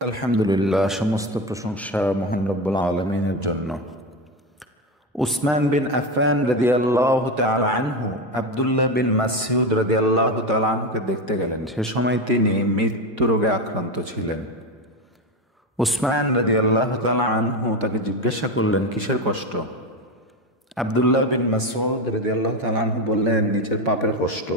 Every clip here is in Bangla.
আলহামদুলিল্লাহ, সমস্ত প্রশংসা মহান রব্বুল আলামিনের জন্য। উসমান বিন আফফান রাদিয়াল্লাহু তাআলা আনহু আব্দুল্লাহ বিন মাসউদ রাদিয়াল্লাহু তাআলা আনহুকে দেখতে গেলেন। সে সময় তিনি মৃত্যু রোগে আক্রান্ত ছিলেন। উসমান রাদিয়াল্লাহু তাআলা আনহু তাকে জিজ্ঞাসা করলেন, কিসের কষ্ট? আব্দুল্লাহ বিন মাসউদ রাদিয়াল্লাহু তাআলা আনহু বললেন, নিজের পাপের কষ্ট।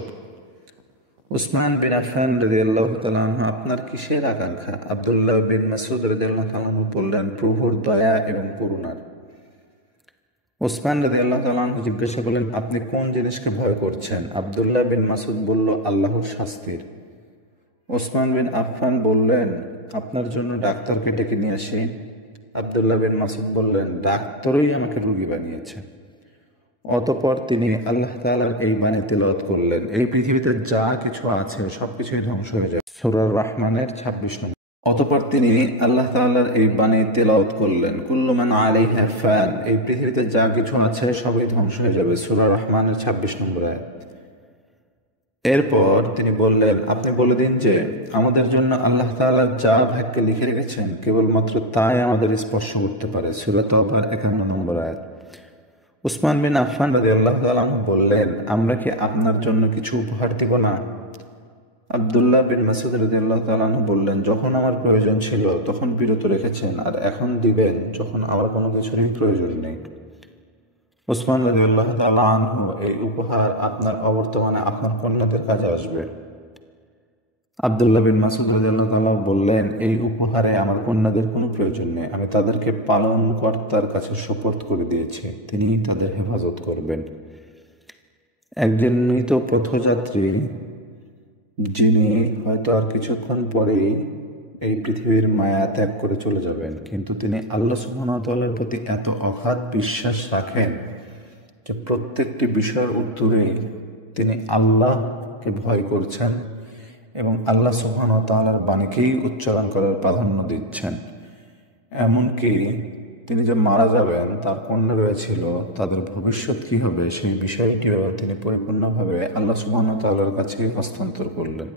উসমান বিন আফফান রাদিয়াল্লাহু তাআলা আনহু, আপনার কিসের আকাঙ্ক্ষা? আব্দুল্লাহ বিন মাসউদ রাদিয়াল্লাহু তাআলা আনহু বললেন, প্রভুর দয়া এবং করুণার। উসমান রাদিয়াল্লাহু তাআলা আনহু জিজ্ঞাসা করলেন, আপনি কোন জিনিসকে ভয় করছেন? আব্দুল্লাহ বিন মাসউদ বলল, আল্লাহর শাস্তির। উসমান বিন আফফান বললেন, আপনার জন্য ডাক্তারকে ডেকে নিয়ে আসি। আব্দুল্লাহ বিন মাসউদ বললেন, ডাক্তারই আমাকে রোগী বানিয়েছে। অতঃপর তিনি আল্লাহ তাআলার এই বাণী তিলাওয়াত করলেন, এই পৃথিবীতে যা কিছু আছে সবকিছুই ধ্বংস হয়ে যাবে। সূরা রহমানের 26 নম্বর। অতঃপর তিনি আল্লাহ তাআলার এই বাণী তিলাওয়াত করলেন, কুল্লু মান আলাইহা ফান, এই পৃথিবীতে যা কিছু আছে সবই ধ্বংস হয়ে যাবে। সূরা রহমানের 26 নম্বর আয়াত। এরপর তিনি বললেন, আপনি বলে দিন যে আমাদের জন্য আল্লাহ তাআলা যা ভাগ্যে লিখে রেখেছেন কেবলমাত্র তাই আমাদের স্পর্শ করতে পারে। সূরা তাওবার 51 নম্বর আয়াত। উসমান বিন আফফান রাদিয়াল্লাহু তাআলা আনহু বললেন, আমরা কি আপনার জন্য কিছু উপহার দিব না? আব্দুল্লাহ বিন মাসউদ রাদিয়াল্লাহু তাআলা আনহু বললেন, যখন আমার প্রয়োজন ছিল তখন বিরত রেখেছেন, আর এখন দিবেন যখন আমার কোনো কিছুরই প্রয়োজন নেই। উসমান রাদিয়াল্লাহু তাআলা আনহু, এই উপহার আপনার অবর্তমানে আপনার কন্যাদের কাজে আসবে। আব্দুল্লাহ বিন মাসউদ রাদিয়াল্লাহু তাআলা বললেন, এই উপহারে আমার কন্যাদের কোনো প্রয়োজন নেই, আমি তাদেরকে পালনকর্তার কাছে সুপর্দ করে দিয়েছি, তিনিই তাদের হেফাজত করবেন। একজন মৃত পথযাত্রী, যিনি হয়তো আর কিছুক্ষণ পরেই এই পৃথিবীর মায়া ত্যাগ করে চলে যাবেন, কিন্তু তিনি আল্লাহ সুবহানাহু ওয়া তাআলার প্রতি এত অগাধ বিশ্বাস রাখেন যে প্রত্যেকটি বিষয়ের উত্তরেই তিনি আল্লাহকে ভয় করছেন এবং আল্লাহ সুবহানাহু ওয়া তাআলার বাণীকেই উচ্চারণ করার প্রাধান্য দিচ্ছেন। এমনকি তিনি যে মারা যাবেন, তার কন্যা রয়েছিল, তাদের ভবিষ্যৎ কী হবে সেই বিষয়টিও তিনি পরিপূর্ণভাবে আল্লাহ সুবহানাহু ওয়া তাআলার কাছে হস্তান্তর করলেন।